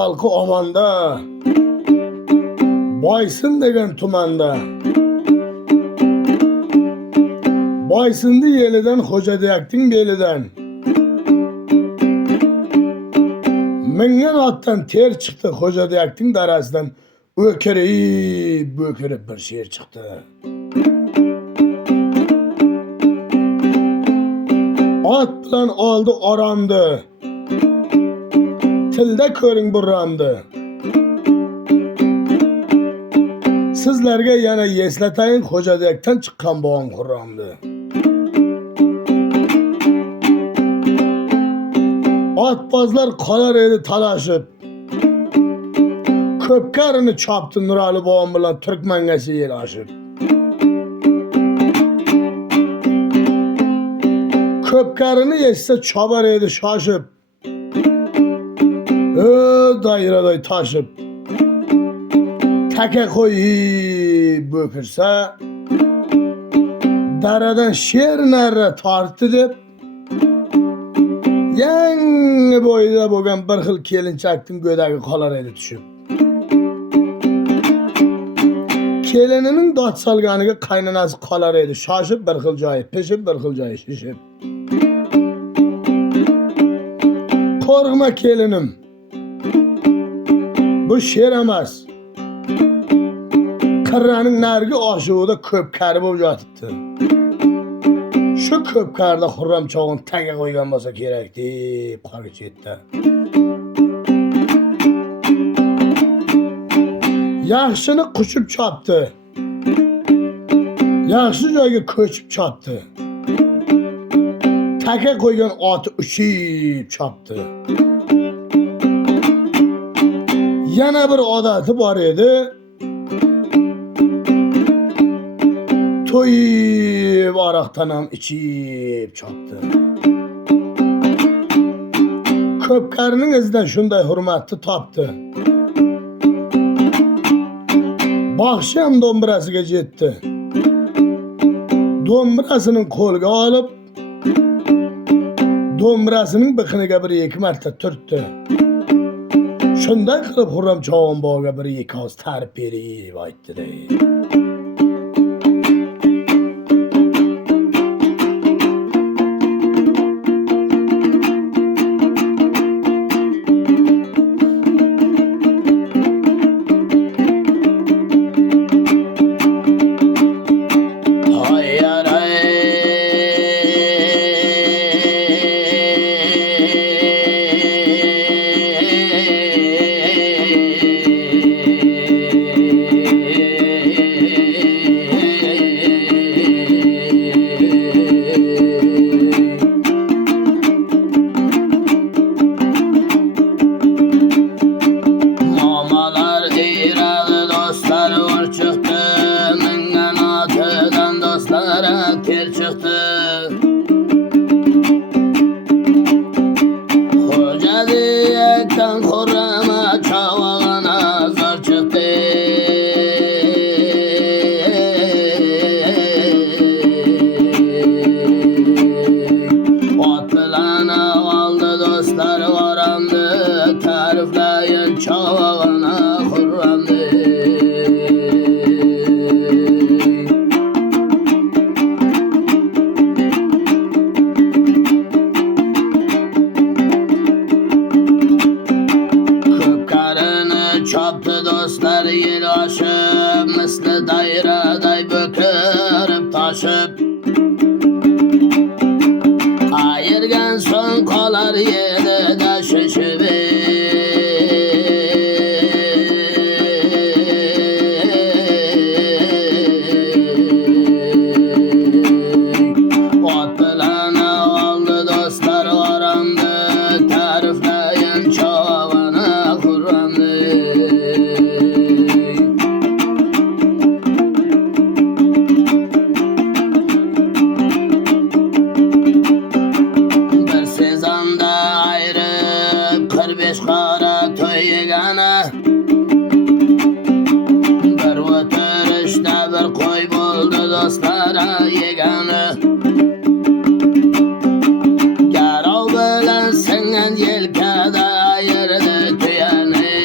halkı omanda, Boysun degen tumanda. Boysundu yeliden, Hocadeaktin beliden. Mengen attan ter çıktı Hocadeaktin darasından. Ökereyip bir şiir çıktı. At bilan aldı oramdı. Tilde körün burramdı. Sizlerge yana eslatayın Hocadeaktan çıkan boğam kurramdı. Atbazlar kalar edi talaşıp. Köpkarını çaptı Nuralı boğam bilan Türkmengesi yer aşıp. Köpkarını yetse çabar edi şaşıp. Dayıraday taşıp. Teke koyup bökürse. Daradan şer nerre tarttı dep. Yangi boyda bo'lgan bir xil kelinchakning go'dagi qolar edi tushib. Kelinining dod solganiga qaynonasi qolar edi shoshib bir xil joyi pishib bir xil joyi shishib. Qo'rqma kelinim. Bu sher emas. Qirraning narigi oshuvuda ko'p kari bo'lib yotibdi. Şu köpkarda Xurram çoğun tege koygan bolsa kerak deb qarg'ish etdi. Yaxshini quchib chopdi. Yaxshi joyga ko'chib chopdi. Taka qo'ygan oti uchib chopdi. Yana bir odati bor edi. Toyib araqdan ham ichib chopdi. Ko'pkarining izidan shunday hurmatni topdi. Baxshi ham do'mbirasiga jetdi. Do'mbirasining qo'lga olib, do'mbirasining biqiniga bir ikki marta turtdi. Shunday qilib Xurram Cho'g'onboyga bir ikki oz ta'rif berib aytdi. Ayırgan son qolar yedi de şişib. Ot bilan oldi do'stlar oramdi, ta'riflayin Cho'g'ani Xurramni. Bir o'tirishda bir qo'y bo'ldi do'stlara yegani. Garov bilan singan yelkada ayirdi tuyani.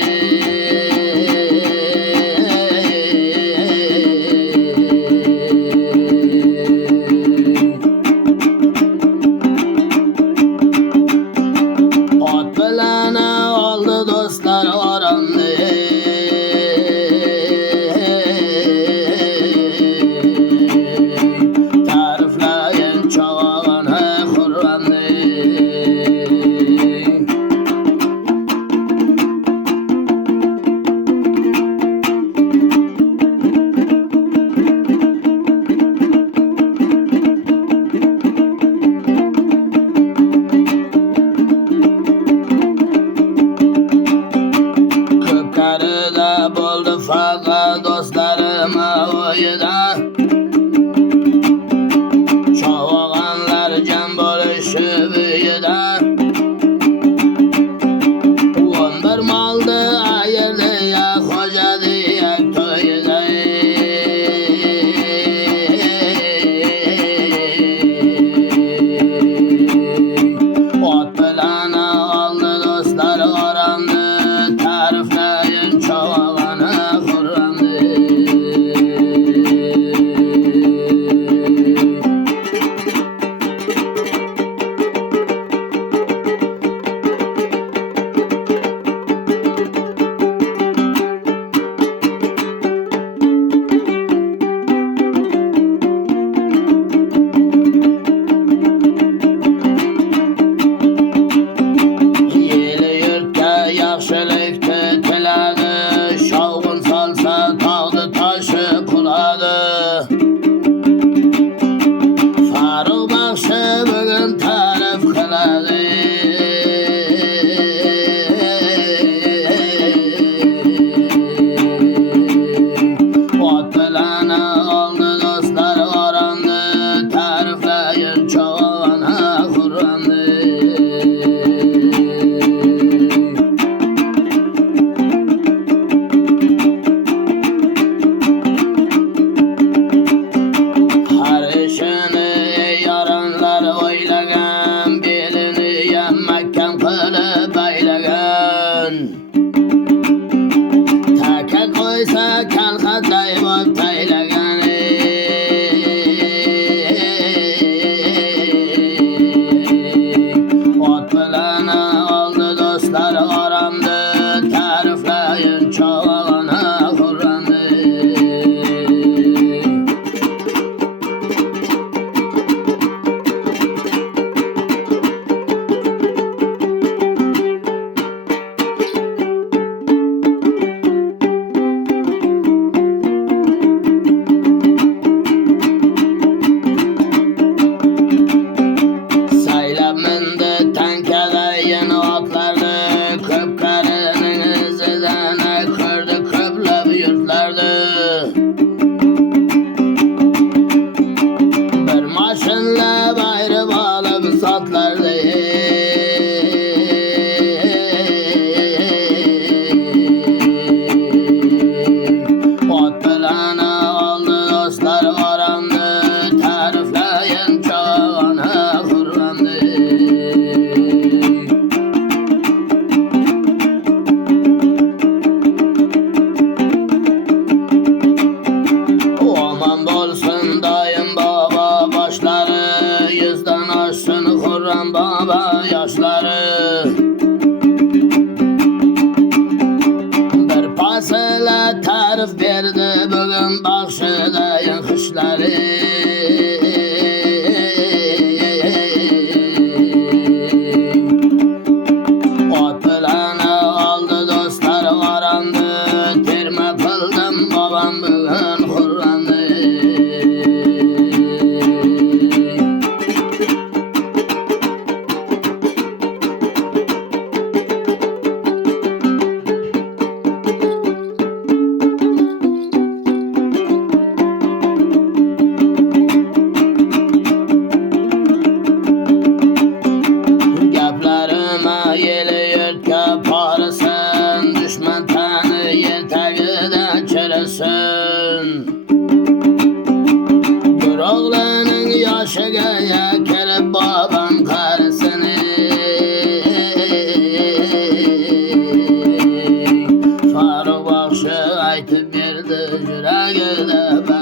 aşıgaya kirib babam qarısını Faruk baxşı aytib berdi yuragida